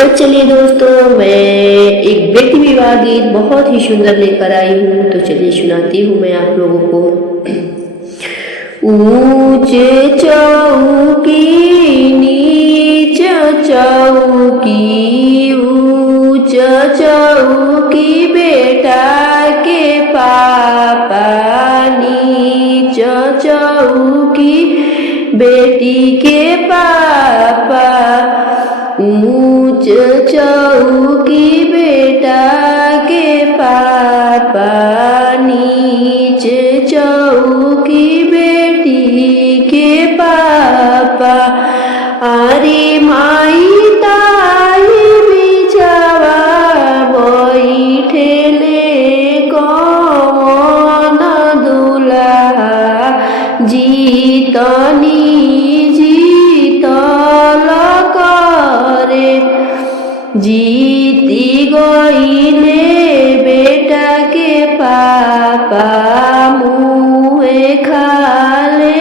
तो चलिए दोस्तों, मैं एक बेटी विवाह गीत बहुत ही सुंदर लेकर आई हूँ। तो चलिए सुनाती हूँ मैं आप लोगों को। ऊंचे चौकी नीच चौकी, ऊंच चौकी बेटा के पापा, नीच चौकी बेटी के पापा। ऊंच चौकी बेटा के पापा, नीच चौकी बेटी के पापा। अरे माई ताई बिछावा बैठेले कौन दुल्हा, जीतनी जीती गईले बेटा के पापा, मुँहे खाले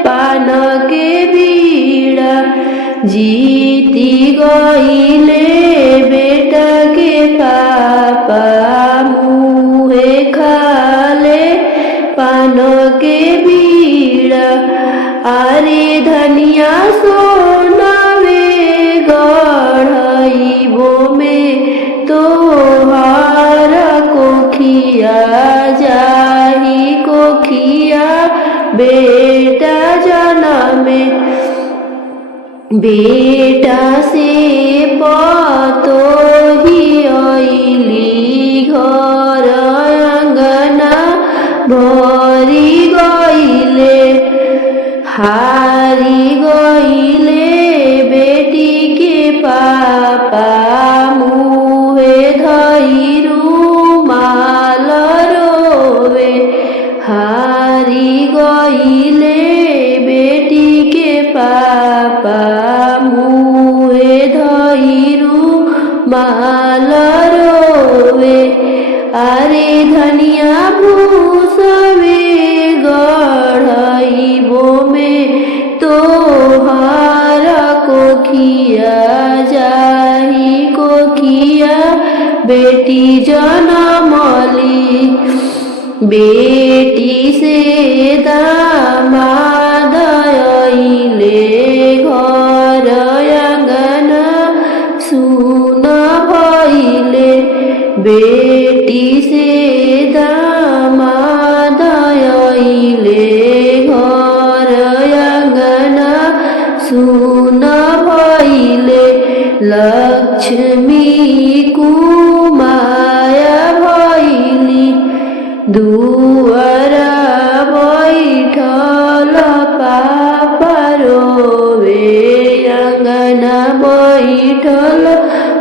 पान के बीड़ा। जीती गईले बेटा के पापा, मुँहे खाले पान के बीड़ा। अरे धनिया सोनावे गढ़इबो में तोहार कोखिया, जाही कोखिया बेटा जनमे। बेटा से पतोही अइली घर अंगना भरी गईले। हारी गईले बेटी के पापा, मुँहे धई रुमाल रोवे। हारी गईले बेटी के पापा, मुँहे धई रुमाल रोवे। अरे धनिया भूसवे गढ़इबो में तोहार कोखिया, जाही कोखिया बेटी जनमली। बेटी से दामाद अइले घर अंगना सुन भइले। बेटी से दामाद अइले घर अंगना सुन भइले। लक्ष्मी कुमाया भइली, दुआरा बैठल पापा रोवे। अंगना बैठल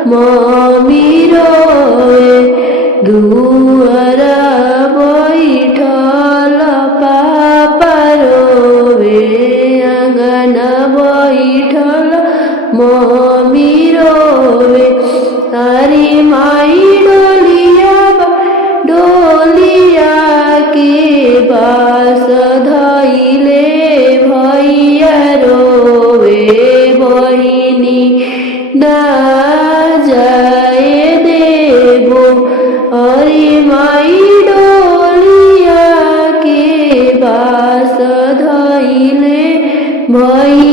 मम्मी रोवे, दुआरा बैठल पापा रोवे। अंगना बैठल मम्मी रोवे। अरे माई डोलिया के बास धइले भैया रोवे। बहिनी ना जाए देबो। अरे माई डोलिया के बास धइले भैया